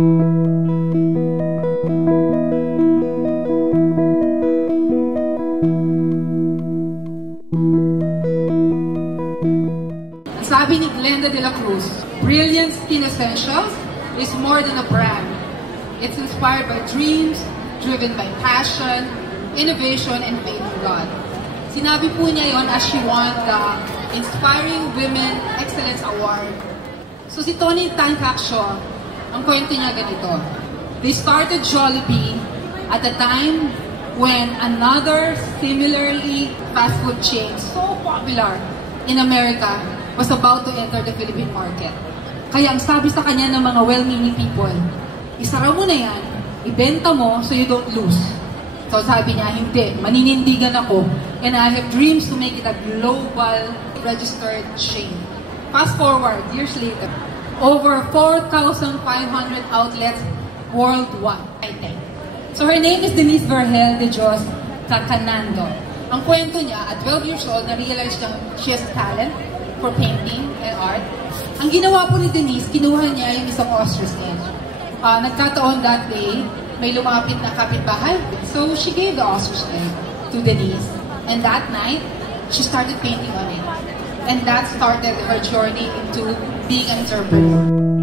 Sabi ni Glenda de la Cruz, Brilliant Skin Essentials is more than a brand. It's inspired by dreams, driven by passion, innovation, and faith in God. Sinabi po niya yon as she won the Inspiring Women Excellence Award. So si Tony Tan Caccio, ang kwento niya ganito. They started Jollibee at a time when another similarly fast food chain, so popular in America, was about to enter the Philippine market. Kaya ang sabi sa kanya ng mga well-meaning people, isara mo na yan, ibenta mo so you don't lose. So sabi niya, hindi, maninindigan ako, and I have dreams to make it a global registered chain. Fast forward, years later, over 4,500 outlets worldwide, I think. So her name is Denise Vergel de Dios Cacanando. Ang kwento niya, at 12 years old, na-realize niya she has talent for painting and art. Ang ginawa po ni Denise, kinuha niya yung isang ostrich egg. Nagkataon that day, may lumapit na kapitbahay. So she gave the ostrich egg to Denise. And that night, she started painting on it. And that started her journey into being an interpreter.